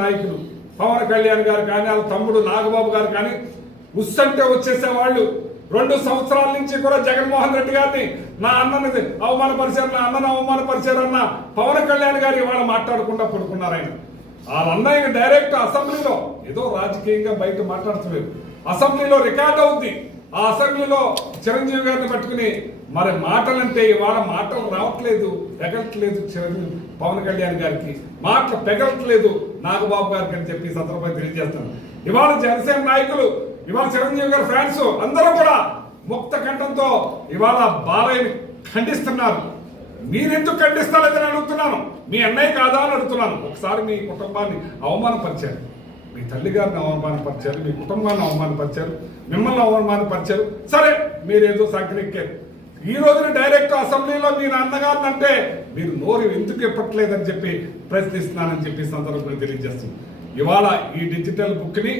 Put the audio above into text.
నాయకులు. పవన్ కళ్యాణ్ గారు కానీ వాళ్ళ తమ్ముడు నాగబాబు గారు కానీ ఉస్సంటే వచ్చేసే వాళ్ళు రెండు సంవత్సరాల నుంచి కూడా జగన్మోహన్ రెడ్డి గారిని నా అన్నని అవమానపరిచారు నా అన్నను అవమానపరిచారు అన్న పవన్ కళ్యాణ్ గారు ఇవాళ మాట్లాడకుండా పడుకున్నారు ఆయన. వాళ్ళ అన్నయ్య డైరెక్ట్ అసెంబ్లీలో ఏదో రాజకీయంగా బయట మాట్లాడుతున్నారు. అసెంబ్లీలో రికార్డ్ అవుద్ది. ఆ అసెంబ్లీలో చిరంజీవి గారిని పట్టుకుని మరి మాటలంటే ఇవాళ మాటలు రావట్లేదు పెగలట్లేదు చిరంజీవి పవన్ కళ్యాణ్ గారికి. మాటలు పెగలట్లేదు నాగబాబు గారికి అని చెప్పి సందర్భంగా తెలియజేస్తాను. ఇవాళ జనసేన నాయకులు ఇవాళ చిరంజీవి గారి ఫ్యాన్స్ అందరూ కూడా ముక్త కంఠంతో ఇవాళ బాలయ్యని ఖండిస్తున్నారు. మీరెందుకు ఖండిస్తారని అడుగుతున్నాను? మీ అన్నయ్య కాదా అని అడుగుతున్నాను. ఒకసారి మీ కుటుంబాన్ని అవమానపరిచారు. మీ తల్లి గారిని అవమానపరిచారు మీ కుటుంబాన్ని అవమానపరిచారు మిమ్మల్ని అవమానపరిచారు. సరే మీరేదో సంకరెక్కారు ఈ రోజున డైరెక్ట్ అసెంబ్లీలో మీ నాన్నగారిని అంటే మీరు నోరు ఎందుకు ఇప్పట్లేదని చెప్పి ప్రశ్నిస్తున్నానని చెప్పి సందర్భంగా తెలియజేస్తుంది ఇవాళ ఈ డిజిటల్ బుక్ని